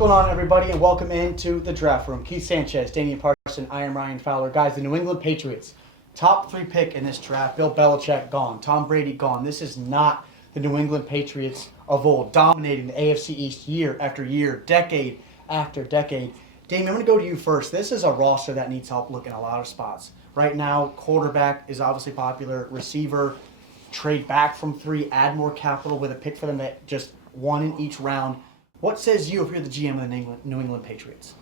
going on, everybody, and welcome into the draft room. Keith Sanchez, Damian Parson, I am Ryan Fowler. Guys, the New England Patriots, top 3 pick in this draft. Bill Belichick gone, Tom Brady gone. This is not the New England Patriots of old, dominating the AFC East year after year, decade after decade. Damian, I'm going to go to you first. This is a roster that needs help looking a lot of spots. Right now, quarterback is obviously popular. Receiver, trade back from 3, add more capital with a pick for them that just one in each round. What says you if you're the GM of the New England Patriots?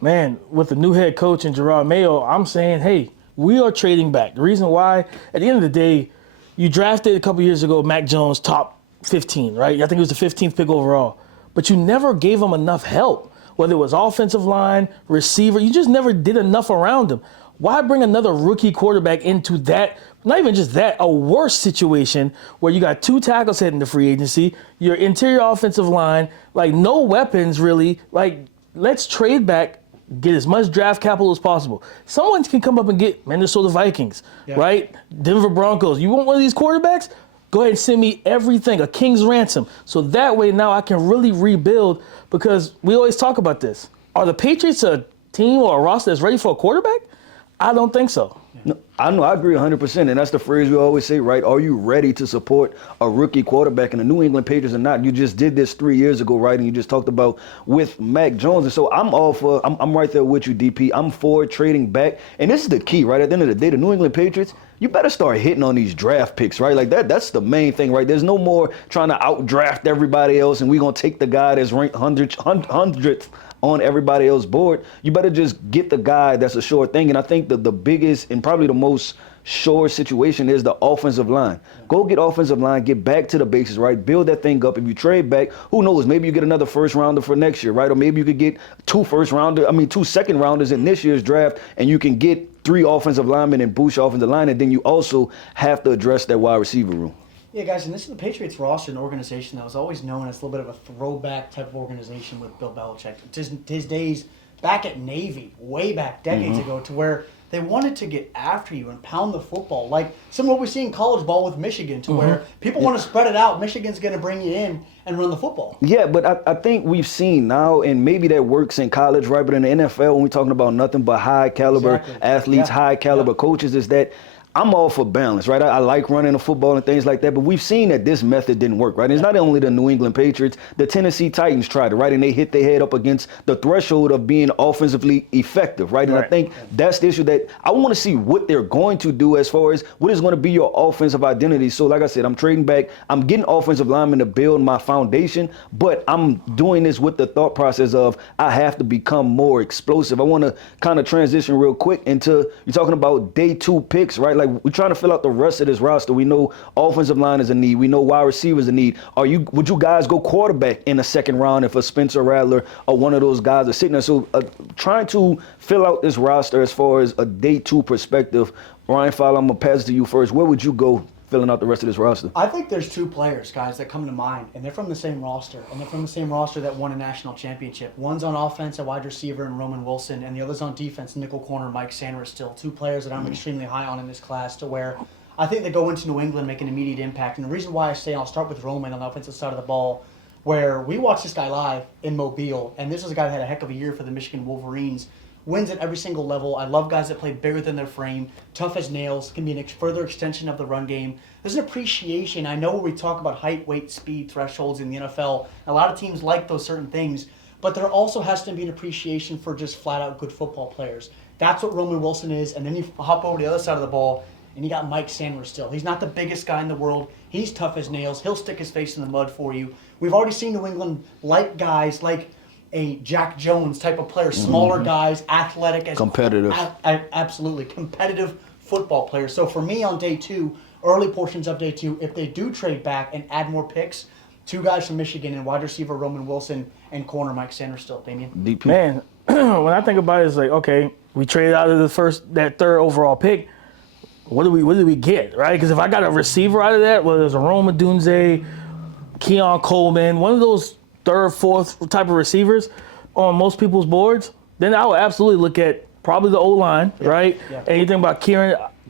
Man, with the new head coach and Gerard Mayo, I'm saying, hey, we are trading back. The reason why, at the end of the day, you drafted a couple years ago Mac Jones top 15, right? I think it was the 15th pick overall. But you never gave him enough help, whether it was offensive line, receiver. You just never did enough around him. Why bring another rookie quarterback into that, not even just that, a worse situation where you got 2 tackles heading to free agency, your interior offensive line, like no weapons really. Like, let's trade back, get as much draft capital as possible. Someone can come up and get Minnesota Vikings, right? Denver Broncos. You want one of these quarterbacks? Go ahead and send me everything, a king's ransom. So that way now I can really rebuild, because we always talk about this. Are the Patriots a team or a roster that's ready for a quarterback? I don't think so. No, I know, I agree 100%, and that's the phrase we always say, right? Are you ready to support a rookie quarterback? And the New England Patriots are not. You just did this 3 years ago, right? And you just talked about with Mac Jones. And so I'm all for, I'm right there with you, DP. I'm for trading back. And this is the key, right? At the end of the day, the New England Patriots, you better start hitting on these draft picks, right? Like that's the main thing, right? There's no more trying to outdraft everybody else and we're going to take the guy that's ranked hundredth on everybody else's board. You better just get the guy that's a sure thing. And I think that the biggest and probably the most sure situation is the offensive line. Go get offensive line, get back to the basics, right? Build that thing up. If you trade back, who knows? Maybe you get another first rounder for next year, right? Or maybe you could get 2 second rounders in this year's draft, and you can get 3 offensive linemen and boost your offensive line. And then you also have to address that wide receiver room. Yeah, guys, and this is the Patriots roster, an organization that was always known as a little bit of a throwback type of organization with Bill Belichick. His days back at Navy, way back decades ago, to where they wanted to get after you and pound the football, like some of what we see in college ball with Michigan, to where people want to spread it out. Michigan's going to bring you in and run the football. Yeah, but I think we've seen now, and maybe that works in college, right? But in the NFL, when we're talking about nothing but high caliber athletes, high caliber coaches, is that I'm all for balance, right? I like running the football and things like that, but we've seen that this method didn't work, right? And it's not only the New England Patriots, the Tennessee Titans tried it, right? And they hit their head up against the threshold of being offensively effective, right? And I think that's the issue that I want to see what they're going to do as far as what is going to be your offensive identity. So like I said, I'm trading back. I'm getting offensive linemen to build my foundation, but I'm doing this with the thought process of I have to become more explosive. I want to kind of transition real quick into, you're talking about day 2 picks, right? Like, we're trying to fill out the rest of this roster. We know offensive line is a need. We know wide receiver is a need. Would you guys go quarterback in the second round if a Spencer Rattler or one of those guys are sitting there? So trying to fill out this roster as far as a day 2 perspective. Ryan Fowler, I'm going to pass it to you first. Where would you go filling out the rest of this roster? I think there's 2 players, guys, that come to mind, and they're from the same roster, and they're from the same roster that won a national championship. One's on offense, a wide receiver, and Roman Wilson, and the other's on defense, nickel corner, Mike Sanders. Still 2 players that I'm extremely high on in this class, to where I think they go into New England, make an immediate impact. And the reason why I say I'll start with Roman on the offensive side of the ball, where we watched this guy live in Mobile, and this is a guy that had a heck of a year for the Michigan Wolverines. Wins at every single level. I love guys that play bigger than their frame, tough as nails, can be a further extension of the run game. There's an appreciation. I know when we talk about height, weight, speed thresholds in the NFL, a lot of teams like those certain things, but there also has to be an appreciation for just flat-out good football players. That's what Roman Wilson is, and then you hop over to the other side of the ball, and you got Mike Sanders still. He's not the biggest guy in the world. He's tough as nails. He'll stick his face in the mud for you. We've already seen New England like guys like a Jack Jones type of player, smaller guys, athletic, as competitive, absolutely competitive football players. So for me on day 2, early portions of day 2, if they do trade back and add more picks, 2 guys from Michigan and wide receiver Roman Wilson and corner Mike Sanders still. Damian, DP. Man, when I think about it, it's like, okay, we traded out of that 3rd overall pick. What do we get, right? Because if I got a receiver out of that, whether it's a Rome Odunze, Keon Coleman, one of those 3rd, 4th type of receivers on most people's boards, then I would absolutely look at probably the O-line, right? Yeah. And you think about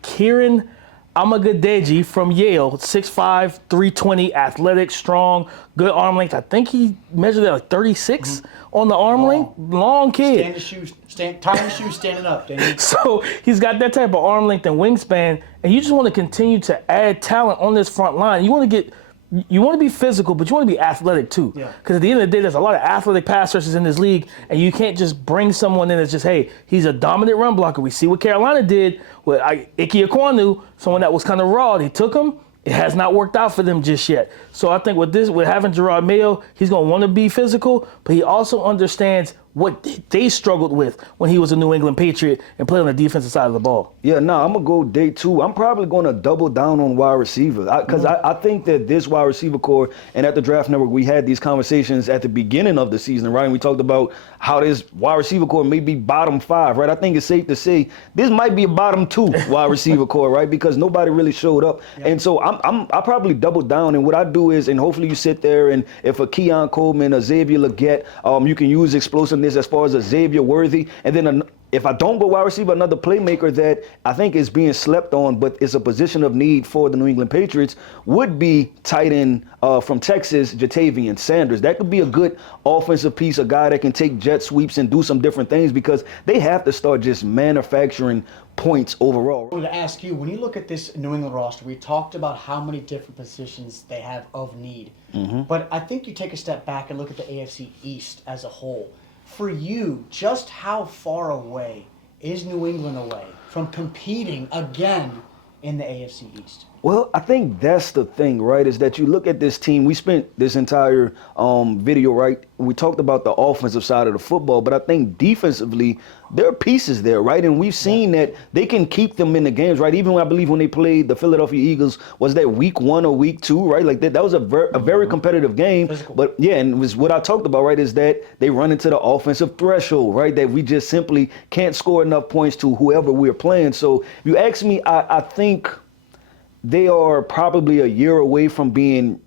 Kieran Amagadeji from Yale, 6'5", 320, athletic, strong, good arm length. I think he measured at like 36 on the arm length. Long kid. Tying his shoes, standing up. Danny. So he's got that type of arm length and wingspan, and you just want to continue to add talent on this front line. You want to be physical, but you want to be athletic too. Yeah. Because at the end of the day, there's a lot of athletic pass rushers in this league, and you can't just bring someone in that's just, hey, he's a dominant run blocker. We see what Carolina did with Ike Ekwonu, someone that was kind of raw. They took him. It has not worked out for them just yet. So I think with having Gerard Mayo, he's going to want to be physical, but he also understands what they struggled with when he was a New England Patriot and played on the defensive side of the ball. Yeah, no, I'm going to go day two. I'm probably going to double down on wide receiver because I think that this wide receiver core, and at the Draft Network, we had these conversations at the beginning of the season, right? And we talked about how this wide receiver core may be bottom 5, right? I think it's safe to say this might be a bottom 2 wide receiver core, right? Because nobody really showed up. Yeah. And so I probably double down. And what I do is, and hopefully you sit there, and if a Keon Coleman, a Xavier Legette, you can use explosiveness as far as a Xavier Worthy, and then if I don't go wide receiver, another playmaker that I think is being slept on, but it's a position of need for the New England Patriots, would be tight end from Texas, Jatavian Sanders. That could be a good offensive piece, a guy that can take jet sweeps and do some different things because they have to start just manufacturing points overall. I wanted to ask you, when you look at this New England roster, we talked about how many different positions they have of need. But I think you take a step back and look at the AFC East as a whole. For you, just how far away is New England away from competing again in the AFC East? Well, I think that's the thing, right, is that you look at this team. We spent this entire video, right, we talked about the offensive side of the football, but I think defensively, there are pieces there, right? And we've seen that they can keep them in the games, right? Even I believe when they played the Philadelphia Eagles, was that week 1 or week 2, right? Like that was a very competitive game. Physical. But yeah, and it was what I talked about, right, is that they run into the offensive threshold, right? That we just simply can't score enough points to whoever we're playing. So if you ask me, I think they are probably a year away from being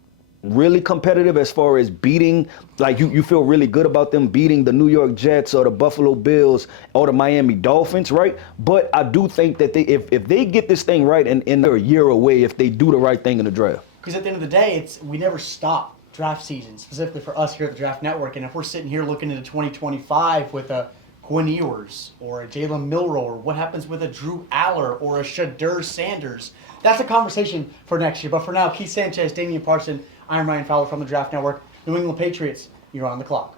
really competitive as far as beating, like you feel really good about them beating the New York Jets or the Buffalo Bills or the Miami Dolphins, right? But I do think that if they get this thing right, and they're a year away if they do the right thing in the draft. Because at the end of the day, we never stop draft season, specifically for us here at the Draft Network. And if we're sitting here looking into 2025 with a Quinn Ewers or a Jalen Milroe, or what happens with a Drew Aller or a Shadur Sanders, that's a conversation for next year. But for now, Keith Sanchez, Damian Parson, I'm Ryan Fowler from the Draft Network. New England Patriots, you're on the clock.